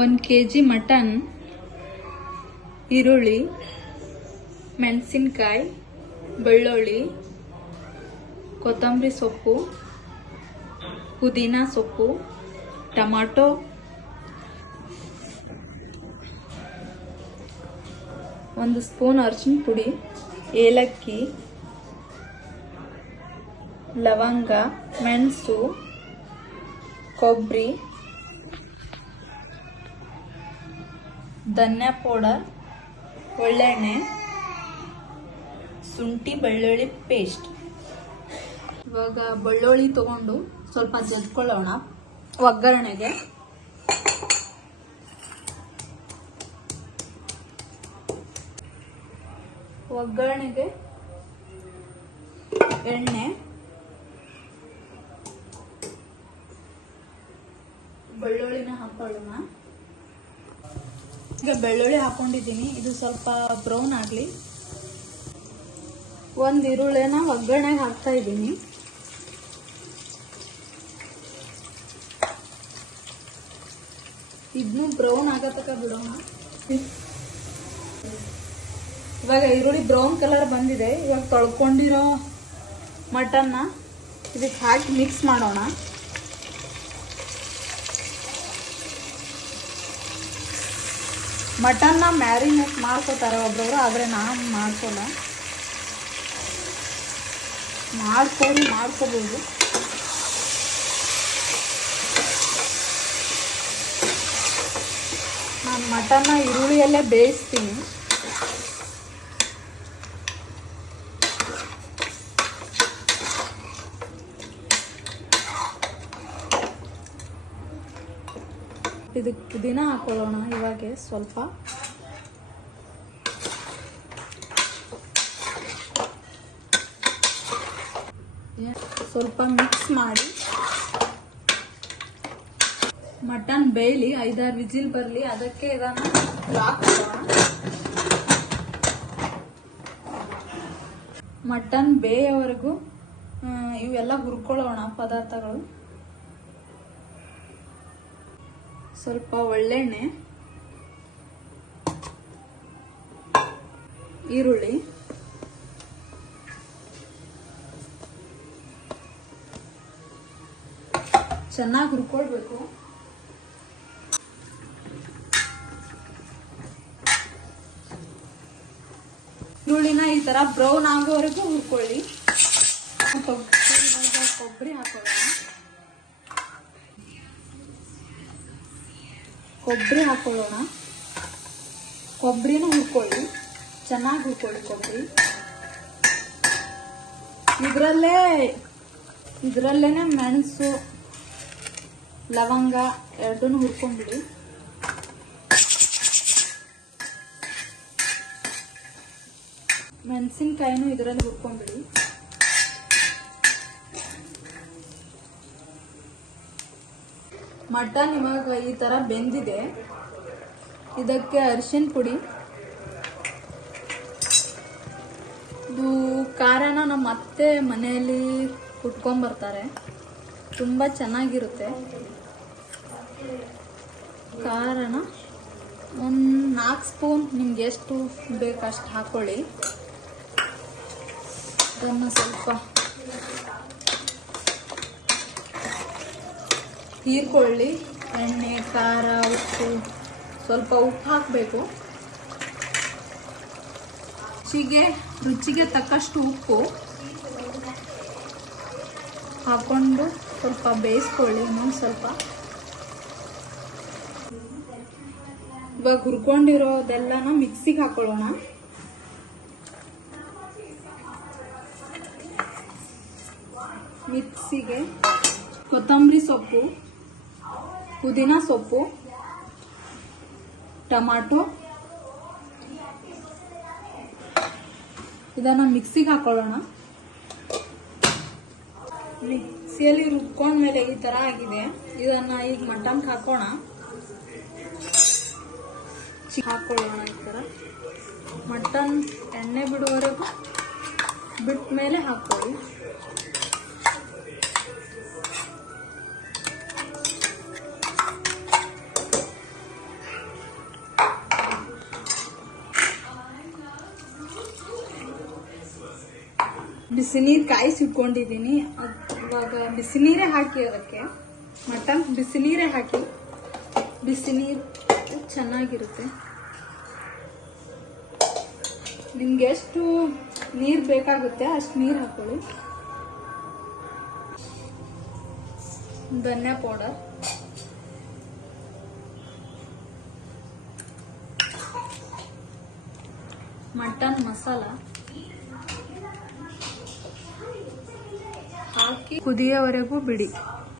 1 kg mutton, ಈರುಳ್ಳಿ, ಮೆಣಸಿನಕಾಯಿ, ಬೆಳ್ಳುಳ್ಳಿ, ಕೊತ್ತಂಬರಿ ಸೊಪ್ಪು, ಪುದೀನ ಸೊಪ್ಪು, ಟೊಮಾಟೊ, ಒಂದು ಸ್ಪೂನ್ ಅರಿಶಿನ ಪುಡಿ, ಏಲಕ್ಕಿ, ಲವಂಗ, ಮೆಣಸು, ಕೊಬ್ಬರಿ, ಧನಿಯಾ ಪೌಡರ್, ಒಳ್ಳೆಣ್ಣೆ, ಶುಂಠಿ ಬೆಳ್ಳುಳ್ಳಿ ಪೇಸ್ಟ್. ಇವಾಗ ಬೆಳ್ಳುಳ್ಳಿ ತಗೊಂಡು ಸ್ವಲ್ಪ ಜಜ್ಕೊಳ್ಳೋಣ ಒಗ್ಗರಣೆಗೆ. ಎಣ್ಣೆ, ಬೆಳ್ಳುಳ್ಳಿನ ಹಾಕೊಳ್ಳೋಣ. ಈಗ ಬೆಳ್ಳುಳ್ಳಿ ಹಾಕೊಂಡಿದ್ದೀನಿ, ಇದು ಸ್ವಲ್ಪ ಬ್ರೌನ್ ಆಗಲಿ. ಒಂದು ಈರುಳ್ಳಿನ ಒಗ್ಗರಣೆಗೆ ಹಾಕ್ತಾ ಇದ್ದೀನಿ. ಇದನ್ನು ಬ್ರೌನ್ ಆಗತಕ್ಕ ಬಿಡೋಣ. ಇವಾಗ ಈರುಳ್ಳಿ ಬ್ರೌನ್ ಕಲರ್ ಬಂದಿದೆ. ಇವಾಗ ತೊಳ್ಕೊಂಡಿರೋ ಮಟನ್ನ ಇದಕ್ಕೆ ಹಾಕಿ ಮಿಕ್ಸ್ ಮಾಡೋಣ. ಮಟನ್ನ ಮ್ಯಾರಿನೇಟ್ ಮಾಡ್ಕೋತಾರೆ ಒಬ್ಬರವರು, ಆದರೆ ನಾನು ಮಾಡ್ಕೊಲ್ಲ. ಮಾಡ್ಕೋಬೋದು. ನಾನು ಮಟನ್ನ ಈರುಳ್ಳಿಯಲ್ಲೇ ಬೇಯಿಸ್ತೀನಿ. ಇದಕ್ಕೆ ಪುದೀನ ಹಾಕೊಳ್ಳೋಣ ಇವಾಗ ಸ್ವಲ್ಪ. ಸ್ವಲ್ಪ ಮಿಕ್ಸ್ ಮಾಡಿ ಮಟನ್ ಬೇಯಲಿ, 5-6 ವಿಜಿಲ್ ಬರಲಿ. ಅದಕ್ಕೆ ಇದನ್ನು ಹಾಕೋಣ. ಮಟನ್ ಬೇಯೋವರೆಗೂ ಇವೆಲ್ಲ ಹುರ್ಕೊಳ್ಳೋಣ ಪದಾರ್ಥಗಳು. ಸ್ವಲ್ಪ ಒಳ್ಳೆಣ್ಣೆ, ಈರುಳ್ಳಿ, ಚೆನ್ನಾಗಿ ಹುರ್ಕೊಳ್ಬೇಕು. ಈರುಳ್ಳಿನ ಈ ತರ ಬ್ರೌನ್ ಆಗೋವರೆಗೂ ಹುರ್ಕೊಳ್ಳಿ. ಕೊಬ್ಬರಿ ಹಾಕೊಳ್ಳೋಣ. ಕೊಬ್ಬರಿನ ಹುರ್ಕೊಳ್ಳಿ, ಚೆನ್ನಾಗಿ ಹುರ್ಕೊಳ್ಳಿ ಕೊಬ್ಬರಿ. ಇದರಲ್ಲೇನೆ ಮೆಣಸು, ಲವಂಗ ಎರಡನ್ನೂ ಹುರ್ಕೊಂಡ್ಬಿಡಿ. ಮೆಣಸಿನಕಾಯಿನೂ ಇದರಲ್ಲಿ ಹುರ್ಕೊಂಡ್ಬಿಡಿ. ಮಟನ್ ಇವಾಗ ಈ ತರ ಬೆಂದಿದೆ. ಇದಕ್ಕೆ ಅರಿಶಿನ ಪುಡಿ, ಇದು ಖಾರನ ನಮ್ಮ ಅತ್ತೆ ಮನೆಯಲ್ಲಿ ಕುಟ್ಕೊಂಡ್ಬರ್ತಾರೆ, ತುಂಬ ಚೆನ್ನಾಗಿರುತ್ತೆ. ಖಾರನ ಒಂದು 4 ಸ್ಪೂನ್ ನಿಮ್ಗೆ ಎಷ್ಟು ಬೇಕಷ್ಟು ಹಾಕೊಳ್ಳಿ. ಅದನ್ನು ಸ್ವಲ್ಪ ಹೀರ್ಕೊಳ್ಳಿ. ಎಣ್ಣೆ, ಖಾರ, ಉಪ್ಪು, ಸ್ವಲ್ಪ ಉಪ್ಪು ಹಾಕಬೇಕು. ರುಚಿಗೆ ತಕ್ಕಷ್ಟು ಉಪ್ಪು ಹಾಕೊಂಡು ಸ್ವಲ್ಪ ಬೇಯಿಸ್ಕೊಳ್ಳಿ. ಇನ್ನೊಂದು ಸ್ವಲ್ಪ. ಇವಾಗ ಹುರ್ಕೊಂಡಿರೋದೆಲ್ಲನ ಮಿಕ್ಸಿಗೆ ಹಾಕೊಳ್ಳೋಣ. ಮಿಕ್ಸಿಗೆ ಕೊತ್ತಂಬರಿ ಸೊಪ್ಪು, ಪುದೀನ ಸೊಪ್ಪು, ಟೊಮಾಟೊ, ಇದನ್ನ ಮಿಕ್ಸಿಗೆ ಹಾಕೊಳ್ಳೋಣ. ಮಿಕ್ಸಿಯಲ್ಲಿ ರುಬ್ಕೊಂಡ್ಮೇಲೆ ಈ ತರ ಆಗಿದೆ. ಇದನ್ನ ಈಗ ಮಟನ್ ಹಾಕೋಣ. ಹಾಕೊಳ್ಳೋಣ ಈ ತರ. ಮಟನ್ ಎಣ್ಣೆ ಬಿಡುವವರೆಗೂ ಬಿಟ್ಟ ಮೇಲೆ ಹಾಕೊಳ್ಳಿ. ಬಿಸಿ ನೀರು ಕಾಯಿಸಿಟ್ಕೊಂಡಿದ್ದೀನಿ. ಇವಾಗ ಬಿಸಿ ನೀರೇ ಹಾಕಿ ಅದಕ್ಕೆ ಮಟನ್ ಬಿಸಿ ನೀರೇ ಹಾಕಿ. ಬಿಸಿ ನೀರು ಚೆನ್ನಾಗಿರುತ್ತೆ. ನಿಮ್ಗೆ ಎಷ್ಟು ನೀರು ಬೇಕಾಗುತ್ತೆ ಅಷ್ಟು ನೀರು ಹಾಕೊಳ್ಳಿ. ಧನಿಯಾ ಪೌಡರ್, ಮಟನ್ ಮಸಾಲ ಹಾಕಿ ಕುದಿಯೋವರೆಗೂ ಬಿಡಿ.